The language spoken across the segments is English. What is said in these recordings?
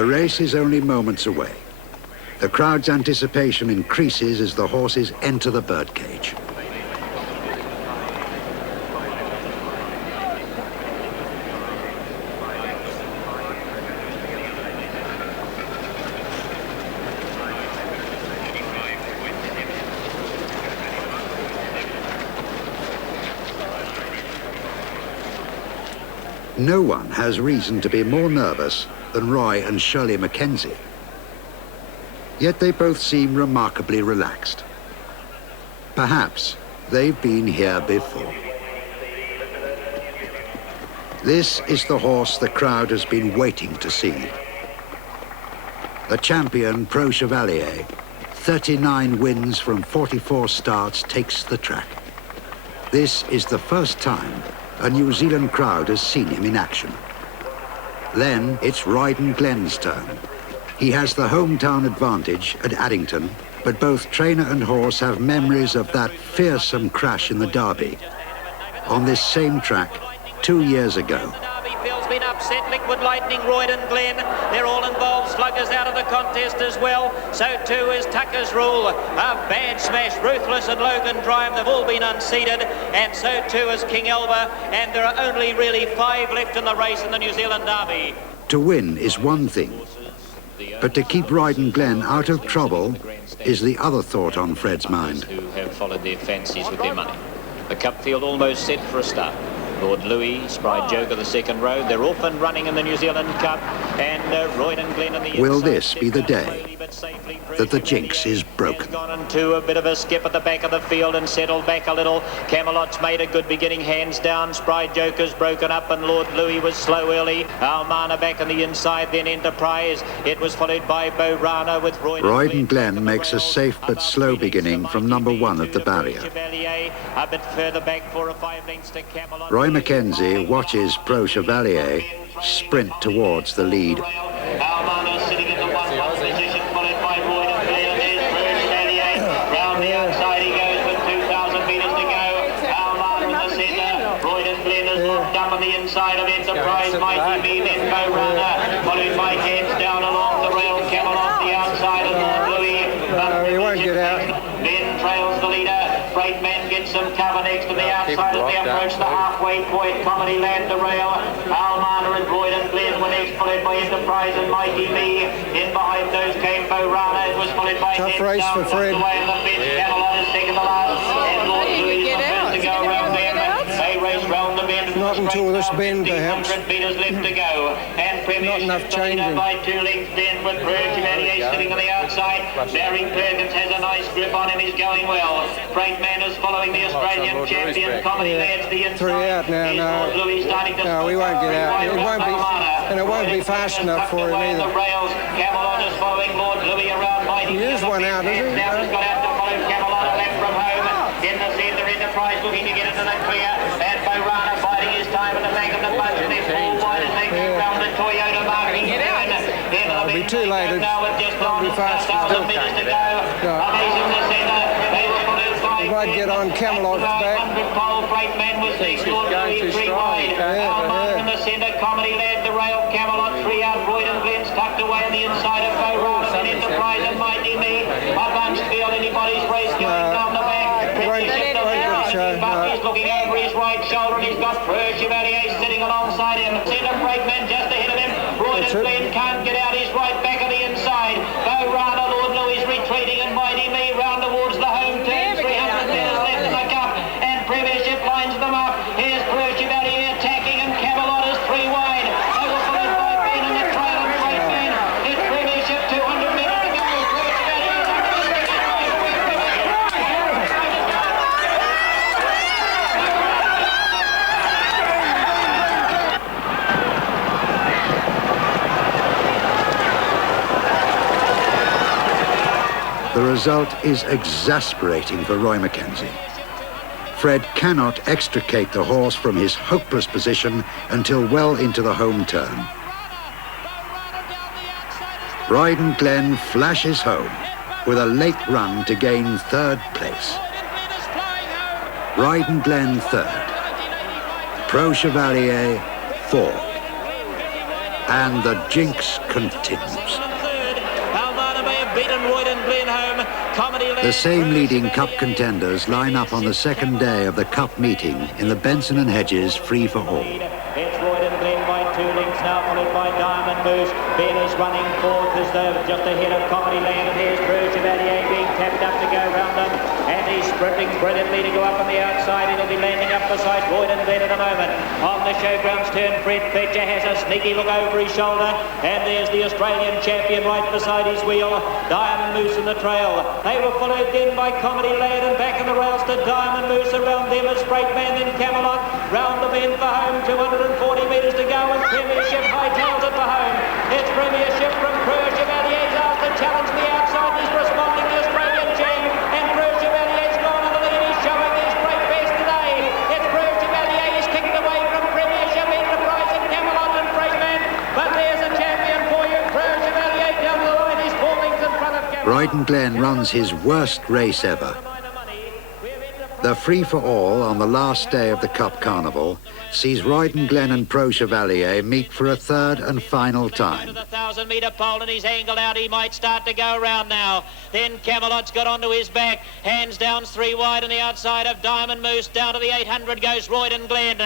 The race is only moments away. The crowd's anticipation increases as the horses enter the birdcage. No one has reason to be more nervous than Roy and Shirley McKenzie. Yet they both seem remarkably relaxed. Perhaps they've been here before. This is the horse the crowd has been waiting to see. The champion Pro Chevalier, 39 wins from 44 starts, takes the track. This is the first time a New Zealand crowd has seen him in action. Then it's Roydon Glen's turn. He has the hometown advantage at Addington, but both trainer and horse have memories of that fearsome crash in the Derby on this same track 2 years ago. Phil's been upset, Liquid Lightning, Roydon Glen, they're all involved. Sluggers out of the contest as well. So too is Tucker's Rule, a Bad Smash, Ruthless and Logan Drive. They've all been unseated, and so too is King Elba, and there are only really 5 left in the race in the New Zealand Derby. To win is one thing, but to keep Roydon Glen out of trouble is the other thought on Fred's mind. Who have followed their fancies with their money. The Cup field almost set for a start. Lord Louis, Spry Joker, the second row. They're off and running in the New Zealand Cup, and Roydon Glen in the Will this be the day that the jinx is broken? Gone into a bit of a skip at the back of the field and settled back a little. Camelot's made a good beginning, hands down. Spry Joker's broken up, and Lord Louis was slow early. Almana back on the inside, then Enterprise. It was followed by Borana with Roydon Glen makes a safe but slow beginning from number 1 at the barrier. A bit further back, 4 or 5 lengths to Camelot. Roy McKenzie watches Pro Chevalier sprint towards the lead. Almana sitting in the 1-1 position, followed by Roydon Glen. There's Pro Chevalier. Round the outside he goes with 2,000 metres to go. Almana in the centre. Roydon Glen is locked up on the inside of Enterprise. Mighty Me, then Borana, followed by hands down along the rail. Camelot the outside of Lord Louis. He won't get out. Then trails the leader. Great Man gets some cover next to the outside as they approach the halfway point. Comedy Land the rail. Almana and Roydon Glen were next, followed by Enterprise and Mighty Me. In behind those came Borana. It was followed by tough race for Fred. Camelot is second to last. And Lord Louis is the first to go around them. They race round the bend. Not until this bend, perhaps. 100 metres left to go. And Not enough changing. by 2 lengths then with Pro Chevalier sitting on the outside. Barry Perkins has a nice grip on him. He's going well. Great Man is following the Australian champion. Comedy Land's the inside. 3 out now. No, we won't get out. It won't be, and it won't be fast enough for him either. The rails. Camelot is following Lord Louis around. He is one out, isn't he? Now he's got out to follow Camelot left from home. In the centre, Enterprise looking to get into the clear. And Borana fighting his time in the back of the bunch. And they're full wide as they go round the Toyota marking. It'll be too late. It'll be fast. Meters to go. Amazing the centre. They were followed by. He might get on Camelot's back. 100 pole. Great Man was next. Lord Louis 3 wide. Almana in the centre. Comedy Land the rail. Camelot 3 out. Roydon Glen's tucked away on the inside of Borana and Enterprise and Mighty Me. A bunch field. Anybody's race going down the back. Bucky's looking over his right shoulder and he's got Pro Chevalier sitting alongside him. Centre Great Man just ahead of him. Roydon Glen can't get out. He's right back on the inside. Borana, Lord Louis retreating and Mighty Me round towards the home turn. 300 metres left in the cup and Premiership lines them up. Here's Pro Chevalier attacking and Camelot is 3 wide. They were followed by Ben in the trail and Great Man. It's Premiership 200 metres to go. Pro Chevalier The result is exasperating for Roy McKenzie. Fred cannot extricate the horse from his hopeless position until well into the home turn. Roydon Glen flashes home with a late run to gain 3rd place. Roydon Glen 3rd. Pro Chevalier 4th. And the jinx continues. The same leading cup contenders line up on the second day of the cup meeting in the Benson and Hedges free-for-all. It's Roydon Glen by 2 lengths now, followed by Diamond Moose. Ben is running fourth as though just ahead of Comedy Land, and here's Preux Chevalier being tapped up to go round them. And he's sprinting brilliantly to go up on the outside. It'll be landing up beside Roydon Glen at the moment. On the showground's turn, Fred Fletcher has a sneaky look over his shoulder. And there's the Australian champion right beside his wheel. Diamond Moose in the trail. They were followed then by Comedy Lad, and back in the rails to Diamond Moose. Around them is Freight Man, then Camelot. Round the bend for home, 240 metres to go, and Premiership hightails it for home. It's Premiership from Preux Chevalier. He's asked to challenge the outside, and he's responding to the Australian champ. And Preux Chevalier's gone on the lead. He's showing his great best today. It's Preux Chevalier. He's kicked away from Premiership, Enterprise and Camelot and Freight Man. But there's a champion for you. Preux Chevalier down the line. He's 4 lengths in front of Camelot. Roydon Glen runs his worst race ever. The free-for-all on the last day of the Cup Carnival sees Roydon Glen and Preux Chevalier meet for a third and final time. To the 1,000-metre pole, and he's angled out. He might start to go around now. Then Camelot's got onto his back. Hands down 3 wide on the outside of Diamond Moose. Down to the 800 goes Roydon Glen.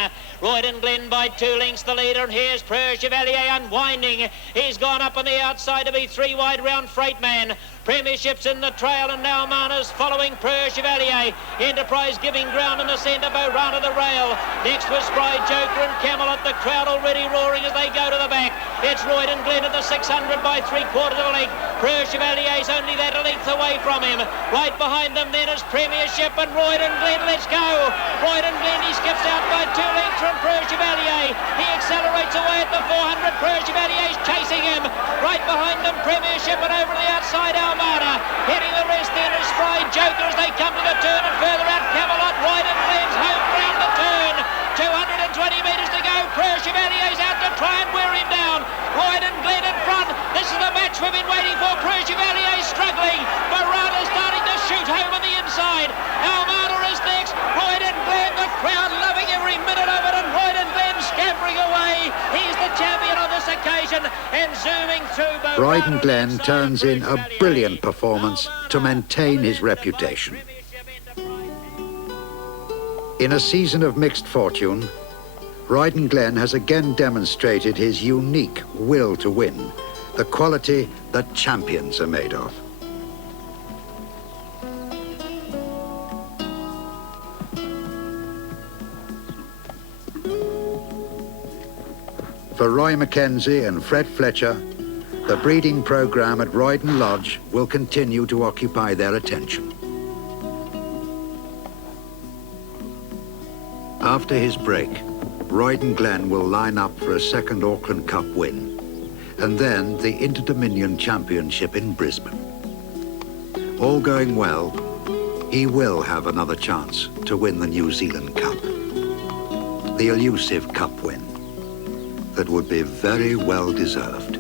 Roydon Glen by 2 lengths the leader, and here's Preux Chevalier unwinding. He's gone up on the outside to be 3 wide round Freight Man. Premiership's in the trail, and now Mana's following Preux Chevalier. Enterprise giving ground in the centre, Bow to the rail. Next was Spry Joker and Camelot. The crowd already roaring as they go to the back. It's Roydon Glen at the 600 by 3/4 of a length. Preux Chevalier's only that a length away from him. Right behind them then is Premiership and Roydon Glen. Let's go. Roydon Glen, he skips out by 2 lengths from Preux Chevalier. He accelerates away at the 400. Preux Chevalier's chasing him. Right behind them, Premiership, and over the outside, Almada. Hitting the rest then is Spry Joker as they come to the turn, and further out Camelot. Roydon Glen's home round the turn. 220 metres to go. Preux Chevalier's out to try and wear him down. Roydon Glen in front. This is the match we've been waiting for. Preux Chevalier's struggling. Barada's starting to shoot home on the inside. Almada is next. Roydon Glen, the crowd loving every minute of it, and Roydon Glen scampering away. He's the champion on this occasion, and zooming through. Roydon Glen turns in a brilliant performance to maintain his reputation. In a season of mixed fortune, Roydon Glen has again demonstrated his unique will to win, the quality that champions are made of. For Roy McKenzie and Fred Fletcher, the breeding program at Roydon Lodge will continue to occupy their attention. After his break, Roydon Glen will line up for a second Auckland Cup win, and then the Inter-Dominion Championship in Brisbane. All going well, he will have another chance to win the New Zealand Cup. The elusive cup win that would be very well deserved.